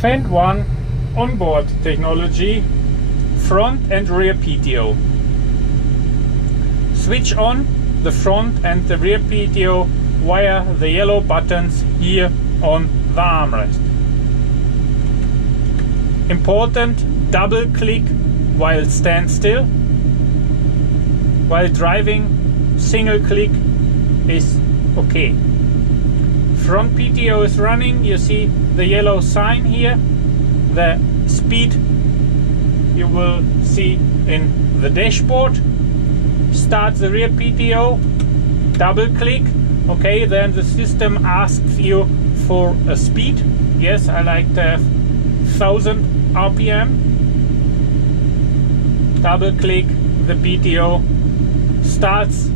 FendtONE onboard technology, front and rear PTO. Switch on the front and the rear PTO via the yellow buttons here on the armrest. Important, double click while stand still. While driving, single click is okay. Front PTO is running, you see the yellow sign here. The speed you will see in the dashboard. Start the rear PTO, double click, okay, then the system asks you for a speed. Yes, I like to have 1000 RPM. Double click, the PTO starts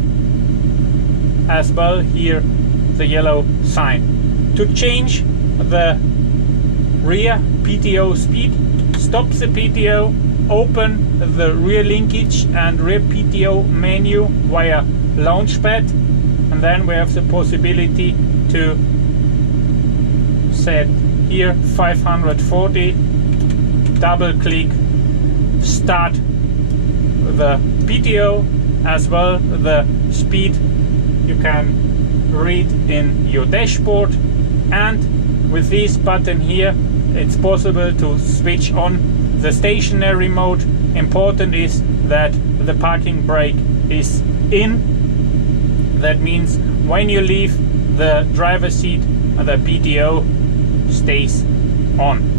as well, here the yellow sign. To change the rear PTO speed, stop the PTO, open the rear linkage and rear PTO menu via launchpad, and then we have the possibility to set here 540, double click, start the PTO as well the speed you can read in your dashboard, and with this button here it's possible to switch on the stationary mode. Important is that the parking brake is in. That means when you leave the driver's seat, the PTO stays on.